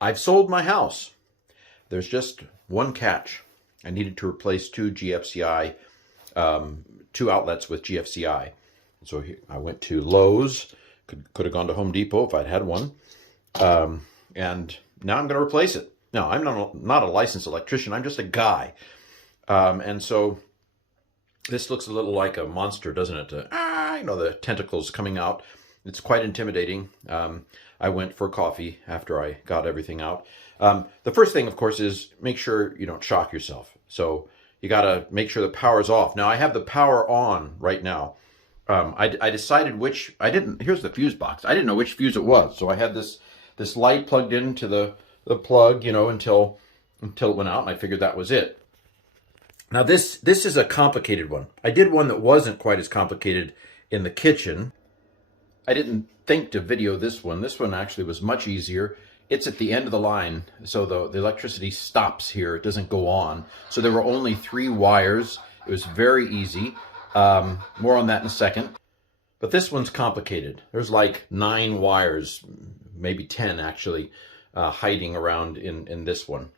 I've sold my house. There's just one catch. I needed to replace two GFCI, two outlets with GFCI. So I went to Lowe's. Could have gone to Home Depot if I'd had one. And now I'm going to replace it. Now, I'm not a licensed electrician. I'm just a guy. And so this looks a little like a monster, doesn't it? The tentacles coming out. It's quite intimidating. I went for coffee after I got everything out. The first thing, of course, is make sure you don't shock yourself. So you got to make sure the power's off. Now, I have the power on right now. I decided which, here's the fuse box. I didn't know which fuse it was. So I had this light plugged into the plug, until it went out, and I figured that was it. Now, this is a complicated one. I did one that wasn't quite as complicated in the kitchen. I didn't think to video this one. This one actually was much easier. It's at the end of the line, so the electricity stops here. It doesn't go on. So there were only 3 wires. It was very easy. More on that in a second. But this one's complicated. There's like 9 wires, maybe 10 actually, hiding around in this one.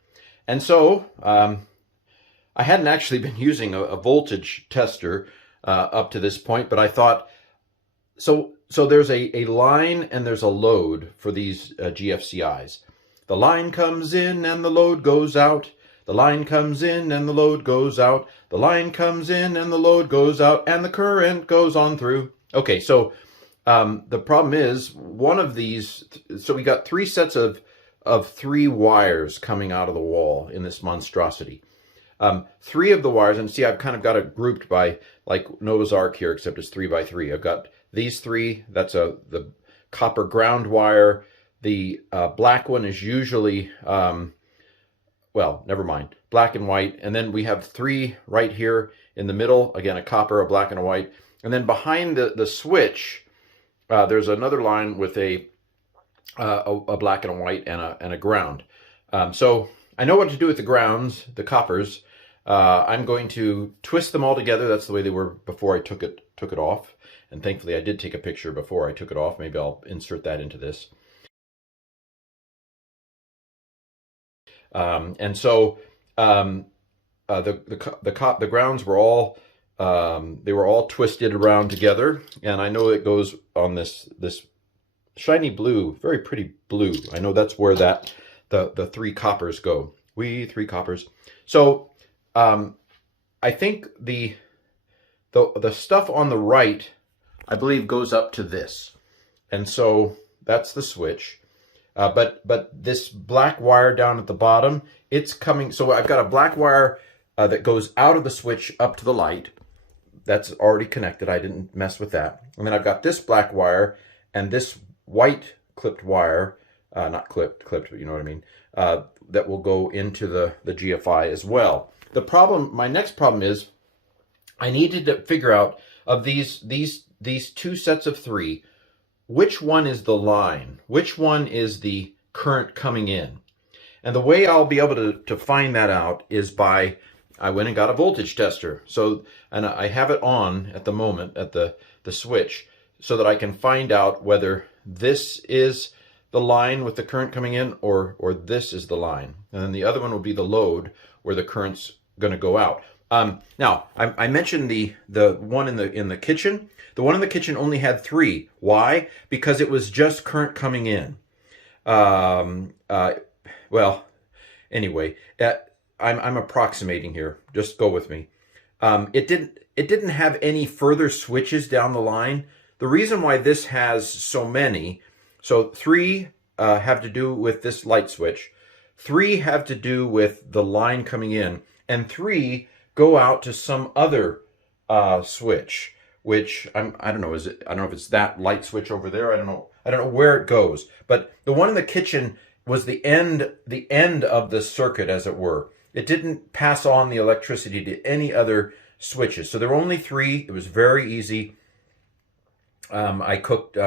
And so I hadn't actually been using a voltage tester up to this point, but I thought, so there's a line and there's a load for these GFCIs. The line comes in and the load goes out. The line comes in and the load goes out. The line comes in and the load goes out, and the current goes on through. Okay, so the problem is one of these, so we got 3 sets of 3 wires coming out of the wall in this monstrosity. 3 of the wires, and see, I've kind of got it grouped by like Noah's Ark here, except it's 3 by 3. I've got these 3. That's the copper ground wire. The black one is usually, well, never mind, black and white. And then we have 3 right here in the middle. Again, a copper, a black, and a white. And then behind the switch, there's another line with a black and a white and a ground. So I know what to do with the grounds, the coppers. I'm going to twist them all together. That's the way they were before I took it off. And thankfully I did take a picture before I took it off. Maybe I'll insert that into this. And so the grounds were all they were all twisted around together, and I know it goes on this shiny blue, very pretty blue. I know that's where the 3 coppers go. 3 coppers. So I think the stuff on the right, I believe, goes up to this, and so that's the switch. But this black wire down at the bottom, it's coming. So I've got a black wire that goes out of the switch up to the light. That's already connected. I didn't mess with that. And then I've got this black wire and this white clipped wire, not clipped, but you know what I mean, that will go into the GFI as well. My next problem is I needed to figure out of these 2 sets of 3, which one is the line? Which one is the current coming in? And the way I'll be able to find that out is by, I went and got a voltage tester. So, and I have it on at the moment at the switch so that I can find out whether this is the line with the current coming in or this is the line. And then the other one will be the load where the current's going to go out. Now, I mentioned the one in the kitchen. The one in the kitchen only had 3. Why? Because it was just current coming in. Well, anyway, I'm approximating here. Just go with me. It didn't have any further switches down the line. The reason why this has so many, so 3 have to do with this light switch. 3 have to do with the line coming in, and 3 go out to some other switch, which I don't know. I don't know if it's that light switch over there. I don't know where it goes. But the one in the kitchen was the end of the circuit, as it were. It didn't pass on the electricity to any other switches. So there were only 3. It was very easy. I cooked,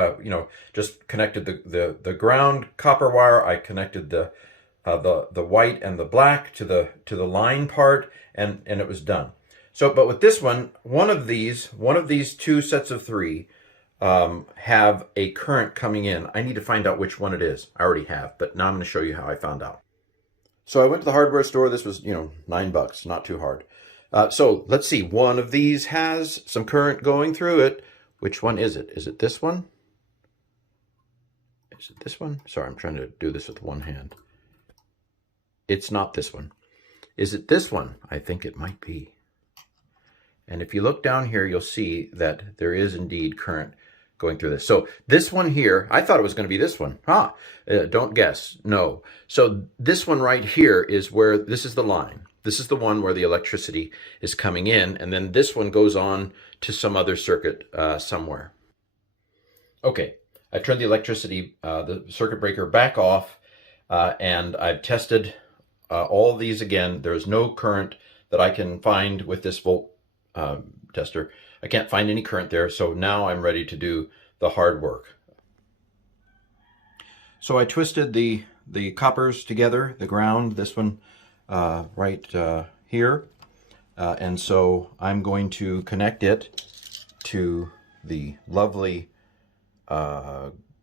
just connected the ground copper wire. I connected the white and the black to the line part, and it was done. So, but with this one of these 2 sets of 3, have a current coming in. I need to find out which one it is. I already have, but now I'm going to show you how I found out. So I went to the hardware store. This was, $9, not too hard. So let's see. One of these has some current going through it. Which one is it? Is it this one? Is it this one? Sorry, I'm trying to do this with one hand. It's not this one. Is it this one? I think it might be. And if you look down here, you'll see that there is indeed current going through this. So this one here, I thought it was going to be this one. Don't guess. No. So this one right here is where, this is the line. This is the one where the electricity is coming in, and then this one goes on to some other circuit somewhere. Okay, I've turned the electricity, the circuit breaker back off, and I've tested all of these again. There's no current that I can find with this volt tester. I can't find any current there, so now I'm ready to do the hard work. So I twisted the coppers together, the ground, this one right here, and so I'm going to connect it to the lovely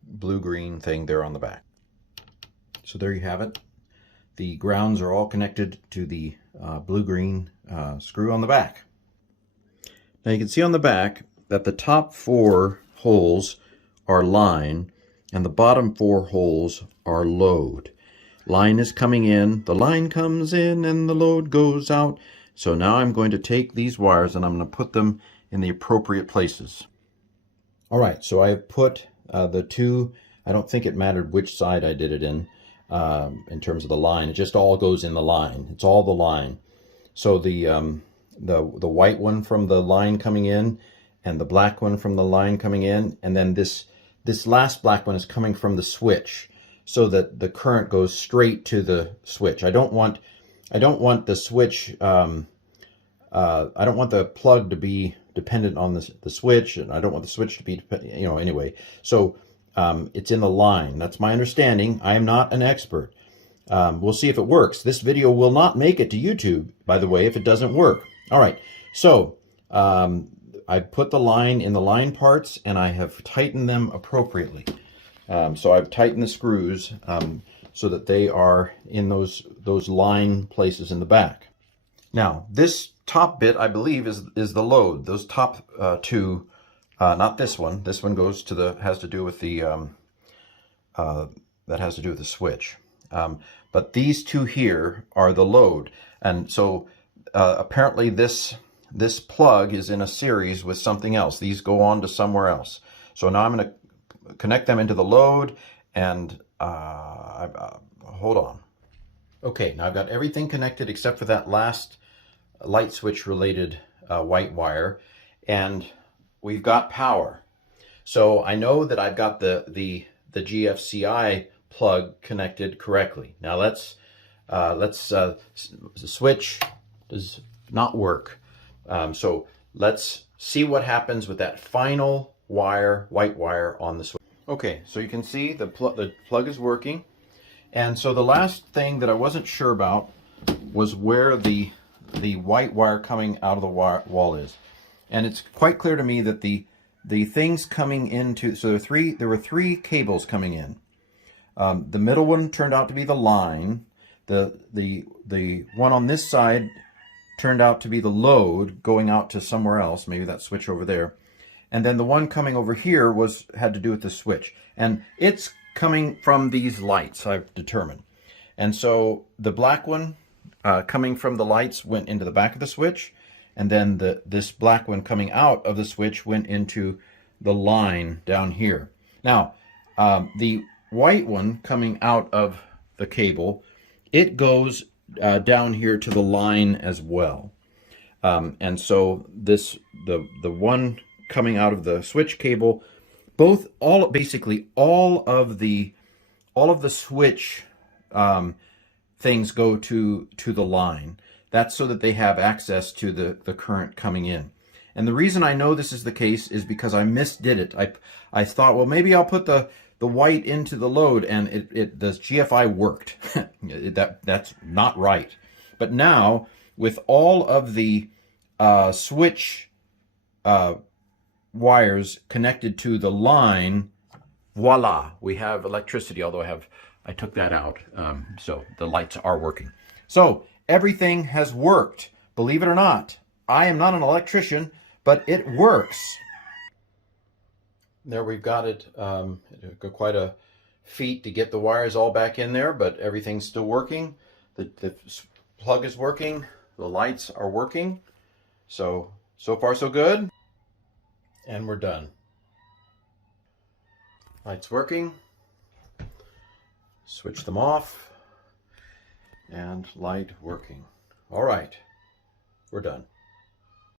blue-green thing there on the back. So there you have it. The grounds are all connected to the blue-green screw on the back. Now you can see on the back that the top 4 holes are line and the bottom 4 holes are load. Line is coming in, the line comes in, and the load goes out. So now I'm going to take these wires and I'm going to put them in the appropriate places. All right, so I have put the 2, I don't think it mattered which side I did it in terms of the line. It just all goes in the line. It's all the line. So the white one from the line coming in, and the black one from the line coming in, and then this last black one is coming from the switch, so that the current goes straight to the switch. I don't want the switch. I don't want the plug to be dependent on the switch, and I don't want the switch to be anyway. So it's in the line. That's my understanding. I am not an expert. We'll see if it works. This video will not make it to YouTube, by the way, if it doesn't work. All right, so I put the line in the line parts, and I have tightened them appropriately. So I've tightened the screws so that they are in those line places in the back. Now, this top bit, I believe, is the load. Those top 2, not this one. This one goes to has to do with the that has to do with the switch. But these 2 here are the load, and so apparently this plug is in a series with something else. These go on to somewhere else. So now I'm going to connect them into the load, and hold on. Okay, now I've got everything connected except for that last light switch related white wire, and we've got power. So I know that I've got the GFCI plug connected correctly. Now let's the switch does not work. So let's see what happens with that final wire, white wire on the switch. Okay, so you can see the plug is working. And so the last thing that I wasn't sure about was where the white wire coming out of the wall is. And it's quite clear to me that the things coming into, so there were 3 cables coming in. The middle one turned out to be the line. The one on this side turned out to be the load going out to somewhere else, maybe that switch over there. And then the one coming over here had to do with the switch. And it's coming from these lights, I've determined. And so the black one coming from the lights went into the back of the switch, and then this black one coming out of the switch went into the line down here. Now, the white one coming out of the cable, it goes down here to the line as well. And so the one coming out of the switch cable, basically all of the switch things go to the line. That's so that they have access to the current coming in. And the reason I know this is the case is because I misdid it. I thought, well, maybe I'll put the white into the load, and the GFI worked. That's not right. But now, with all of the switch wires connected to the line, voila, we have electricity, although I took that out, so the lights are working. So everything has worked, believe it or not. I am not an electrician, but it works. There we've got it. It took quite a feat to get the wires all back in there, but everything's still working. The plug is working. The lights are working. So far so good. And we're done. Lights working. Switch them off. And light working. All right. We're done.